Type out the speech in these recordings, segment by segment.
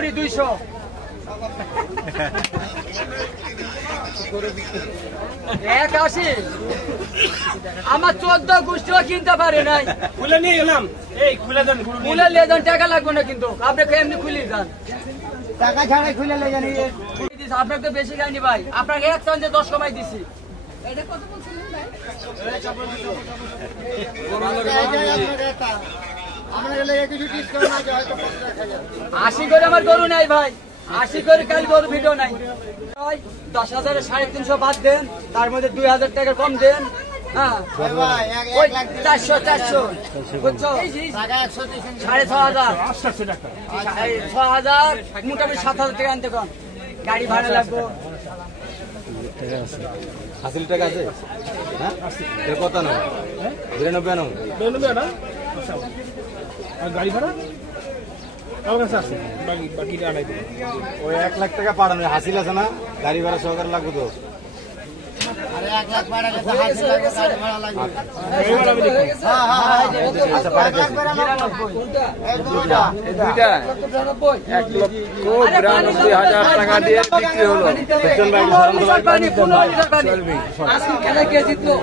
পুরাপুরি 200। এক 80। আমার 14 গোষ্ঠীও কিনতে পারে নাই। খুলে নিয়ে গেলাম, এই খুলে দেন, খুলে নিয়ে যান, টাকা লাগবে না কিন্তু আপনাকে এমনি খুলে যান, টাকা ছাড়াই খুলে নিয়ে যান। আপনাকে তো বেশি গাইনি ভাই, আপনাকে 1 চান্সে 10 কমাই দিছি। এটা কত বলছিলেন ভাই? আমরা গেলে কিছু ডিসকাউন্ট আছে হয়তো 80 করে আমার গরু নাই ভাই, 80 করে কাল গরু ভিডিও নাই। 10,000 350 বাদ দেন, তার মধ্যে 2,000 টাকা কম দেন। হ্যাঁ 400 বুঝছো, 6,500 6,000 মোটামুটি 7,000 টাকা আনতে কম, গাড়ি ভাড়া লাগবে। হাসিল টাকা আছে, হ্যাঁ কত নাও 92 নাও 92 না, আর গাড়ি ভাড়া আমার কাছে আছে, বাকিটা আনাই দেবো। ওই 1 লাখ টাকা পাঠানো হাসিল আছে না, গাড়ি ভাড়া সহকারে লাগবে তো। আরে 1 লাখ ভাড়া গেছে, হাসি লাগবে, গাড়ি ভাড়া লাগবে। এই ভাড়া আমি দেখি। হ্যাঁ হ্যাঁ আচ্ছা পাঠাই দিছি। এই দুইটা 1,92,000 টাকা দিয়ে বিক্রি হলো। সজ্জন ভাই সালাম তো ভাই। পানি 15 লিটার পানি। আজকে খেলা কে জিতলো?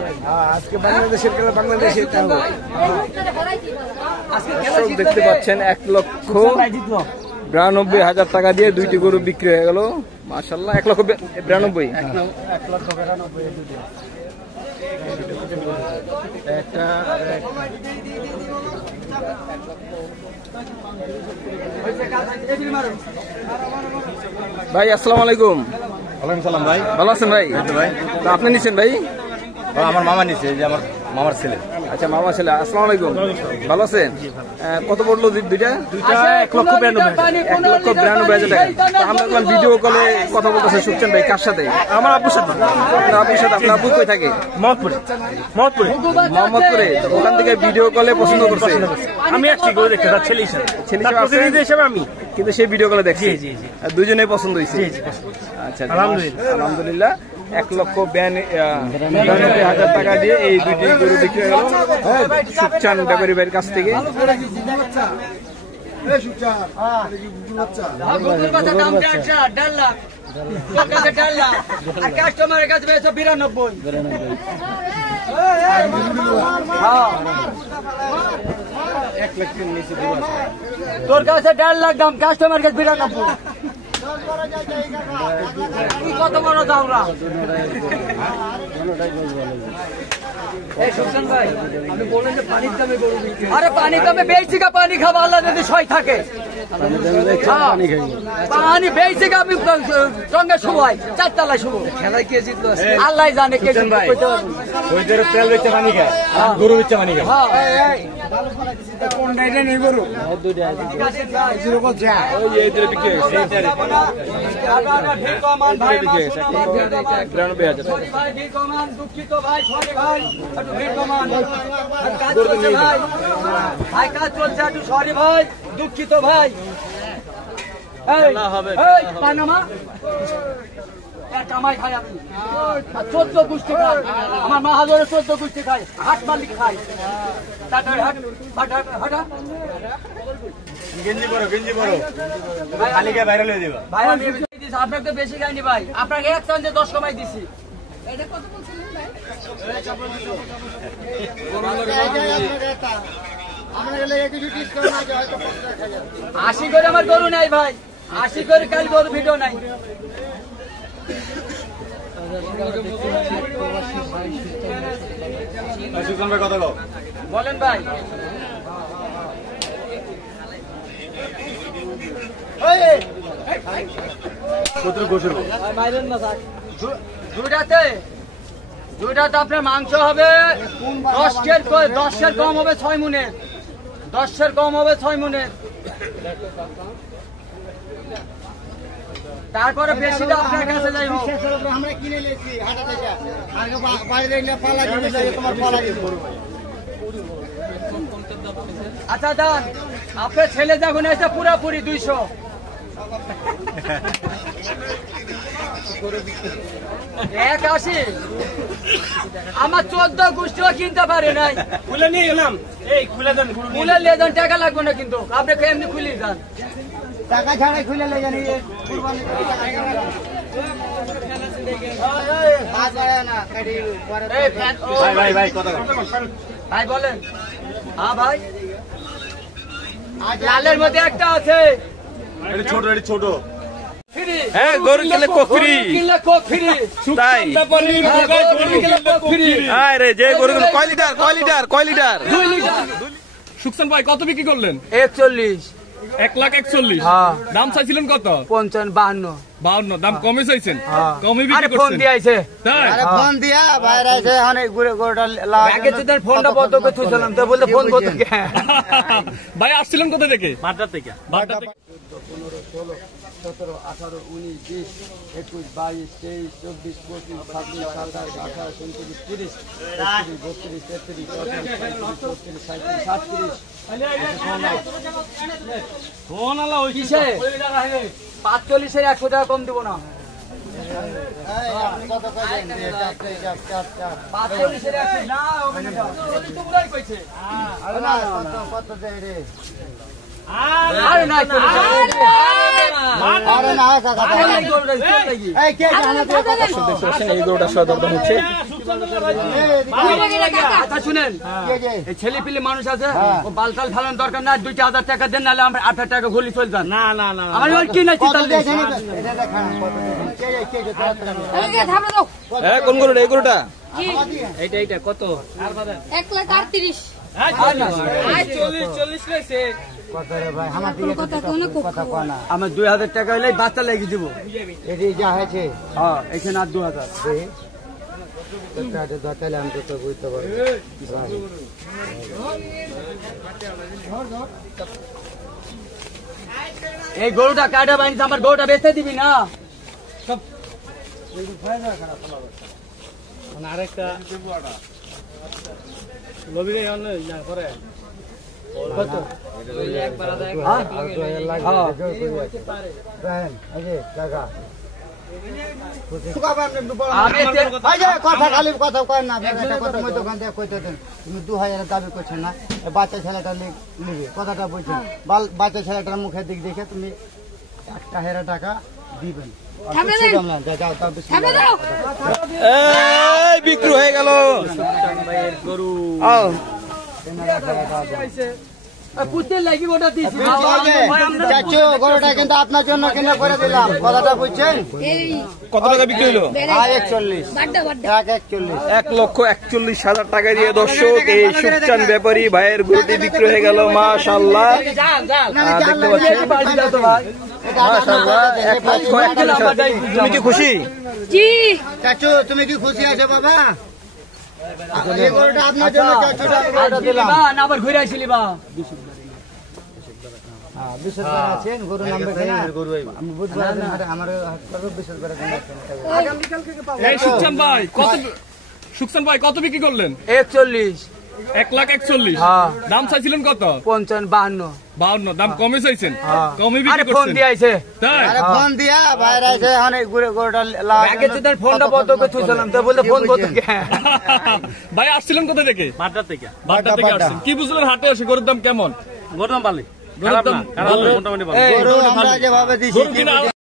আজকে বাংলাদেশের খেলা বাংলাদেশে জিতলো। আজকে খেলা দর্শক দেখতে পাচ্ছেন 1,92,000 টাকা দিয়ে 2টি গরু বিক্রি হয়ে গেল। মাশাআল্লাহ, 1,92,000। একটা ভাই আসসালামু আলাইকুম। ওয়ালাইকুম সালাম ভাই। ভালো আছেন ভাই? ভাই তো আপনি নিছেন ভাই? আমার মামা নিছে, যে আমার মামার ছেলে। আচ্ছা মামা ছেলে, আসসালামু আলাইকুম। ভালো আছেন? কত পড়লো দুইটা? 1,92,000 টাকা। তো আমরা এখন ভিডিও কলে কথা বলতেছে শুনছেন ভাই, কার সাথে? আমার আব্বুর সাথে। আপনার আব্বুর সাথে। আপনার আব্বু কই থাকে? মোহাম্মদপুরে। মোহাম্মদপুরে। তো ওখান থেকে ভিডিও কলে পছন্দ করছে। আমি আসছি গরু দেখতে, তার ছেলে হিসেবে। তার প্রতিনিধি হিসেবে আমি। কিন্তু সেই ভিডিও কলে দেখছি। জি। আর দুইজনেই পছন্দ হয়েছে। আচ্ছা আলহামদুলিল্লাহ। আলহামদুলিল্লাহ। 1,92,000 টাকা দিয়ে এই 2টি গরু বিক্রি হয়ে গেল সুকচান ব্যাপারী ভাইয়ের কাছ থেকে। গরুর কথা দাম 1.5 লাখ, তোর কাছে 1.5 লাখ, আর কাস্টমারের কাছে বেচো 92। তোর কাছে 1.5 লাখ দাম, কাস্টমার কাছে 92। কি কত বড় দাওরা? এই সুশান ভাই, আপনি বলেন যে পানির দামে গরু বিক্রি। আরে পানির দামে বেশি কা পানি খাবো, আল্লাহ যদি সই থাকে। পানি বেশি কা আমি সঙ্গে শুভাই 4 তলায় শুভ। খেলায় কে জিতলো আল্লাহ জানে, কে জিতলো। ওইটার তেল বেচে পানি খায়, গরু বেচে পানি খায়। কোনটা এটা নেই গরু? দুইটা যেরকম যা ওই যে এদের বিক্রি হয়েছে। 92,000। দুঃখিত ভাই, সরি ভাই, একটু ভিড় কমান। কাজ চলছে ভাই, ভাই কাজ চলছে, একটু সরি ভাই, দুঃখিত ভাই। এই পানামা কামাই খাই আমি, 14 গোষ্ঠী খাই, আমার মা হাজারে 14 গোষ্ঠী খাই, হাট মালিক খাই। গেঞ্জি পরো খালিকে ভাইরাল হয়ে যাবে ভাই। আমি আপনাকে বেশি গাইনি ভাই, আপনাকে 1 চান্সে 10 কমাই দিছি। এটা কত বলছিলেন ভাই? আমরা গেলে কিছু ডিসকাউন্ট আছে হয়তো 50,000। 80 করে আমার গরু নাই ভাই, 80 করে কাল গরু ভিডিও নাই। সুজন ভাই কথা বল। বলেন ভাই। কত গোসল দুইটাতে আপনার মাংস হবে 10 কম হবে 6 মুনের, 10 কম হবে 6 মুনের। তারপরে বেশিটা আপনার কাছে যাই হোক। আমরা কিনে নিয়েছি হাটা থেকে, আর বাইরে এলে পালা কিনে যাই, তোমার পালা কিনে গরু। আচ্ছা দান, আপনার ছেলে যখন এসে পুরাপুরি 200। এক 80। আমার 14 গোষ্ঠীও কিনতে পারে নাই। খুলে নিয়ে গেলাম, এই খুলে দেন, খুলে নিয়ে যান, টাকা লাগবে না কিন্তু আপনাকে এমনি খুলে যান, টাকা ছাড়াই খুলে লেগে নিয়ে কুরবানি করে টাকা ছাড়া। বাদ বাড়ায় না, কাটি পরে ভাই কথা ভাই বলেন। হ্যাঁ ভাই, আজ লালের মধ্যে একটা আছে এটা ছোট ফ্রি। হ্যাঁ, গরু কিনলে কোক ফ্রি। কিনলে কোক ফ্রি। তাই গরু কিনলে কোক ফ্রি। আরে যে গরুগুলো কয় লিটার 2 লিটার। সুকসান ভাই কত বিক্রি করলেন? 41। 1,41,000। হ্যাঁ। দাম চাইছিলেন কত? 55, 52। দাম কমে চাইছেন? হ্যাঁ। কমে আরে বিক্রি ফোন করছেন? দিয়েছে। তাই? আরে ফোন দিয়া বাইরে আছে অনেক ঘুরে গোটা লাল আগে তো তার ফোনটা বন্ধ করে থুইছিলাম, তো বলতে ফোন বন্ধ কে? ভাই আসছিলেন কোথা থেকে? বাড্ডা থেকে। বাড্ডা থেকে। 15, 16, 17, 18, 19, 20, 21, 22, 23, 24, 25, 26, 27, 28, 29, 30, 31, 32, 33, 34, 35, 36, 37, 38। কিসে? 45-এর 100 টাকা কম দিব না। এই, আপনি কত কইছেন? চার। 45-এর 100 না, হবে না। ওই তো উড়াই কইছে। আরে না, কত দেয় রে? আরে না, আরে না, কাকা। এই কে জানো তো? এই গরুটা সদর হচ্ছে আচ্ছা শুনেন, কে কে? এই ছেলে পিলে মানুষ আছে, ও বালতাল ফালানোর দরকার না। 2,000 টাকা দেন, নাহলে আমরা 8,000 টাকা ঘুরি চল যান। না আমার ওই কি নাই কত 43। দিয়েছেন? এটা দেখান, কত দিয়েছেন? কে কে? কোন গরুটা? এই গরুটা এইটা কত? 1,38,000 কত রে ভাই? আমার দিকে কথা কয় না। আমার 2,000 টাকা হলে বাচ্চা লেগে দিব। এটি যা হয়েছে হ্যাঁ, এখানে আর 2,000। তাহলে আমি তো বুঝতে পারবো। এই গরুটা কাটা বাইনিস, আমার গরুটা বেচতে দিবি না। কথা খালি কথা কয় না, কথা মই দোকান দিয়ে কইতে দেন। তুমি 2,000 দাবি করছেন না, বাচ্চা ছেলেটা নিবে, কথাটা বলছেন। বাচ্চা ছেলেটার মুখের দিক দেখে তুমি 1,000 টাকা দিবেন। এই বিক্রি হয়ে গেল। পুতের লাগি ওটা দিছি। চাচু গরুটা কিন্তু আপনার জন্য কিনে করে দিলাম, কথাটা বুঝছেন? এই কত টাকা বিক্রি হলো? 41 বাড্ডা 141। 1,41,000 টাকা দিয়ে দর্শক এই সুকচান ব্যাপারী ভাইয়ের গরুটি বিক্রি হয়ে গেল। মাশাআল্লাহ, দেখতে পাচ্ছেন মাশাআল্লাহ, 1,41,000। তুমি কি খুশি? জি চাচু তুমি কি খুশি আছো বাবা? এই গরুটা আপনার জন্য চাচুটা গরুটা দিলাম। না আবার ঘুরে আসিলি বা। হ্যাঁ, বিশেষ করে আছেন গরু নাম্বার কেনা আমি বুঝবো না, আমার হাসপাতালে বিশেষ করে এই সুকসান ভাই কত বিক্রি করলেন? 41। 1,41,000। হ্যাঁ। দাম চাইছিলেন কত? 55, 52। 52। দাম কমে চাইছেন? হ্যাঁ। কমে আরে বিক্রি ফোন করছেন? দিয়েছে। তাই? আরে ফোন দিয়া বাইরে আছে অনেক ঘুরে গরুটা লাল। আগে তো তার ফোনটা বন্ধ করে থুইছিলাম, তো বলতে ফোন বন্ধ কে? ভাই আসছিলেন কোথা থেকে? বাড্ডা থেকে। বাড্ডা থেকে আসছেন। কি বুঝলেন হাটে আসে গরুর দাম কেমন? গরুর দাম ভালো। গরুর দাম মোটামুটি ভালো। এই, গরু আমরা যেভাবে দিছি গরু কিনা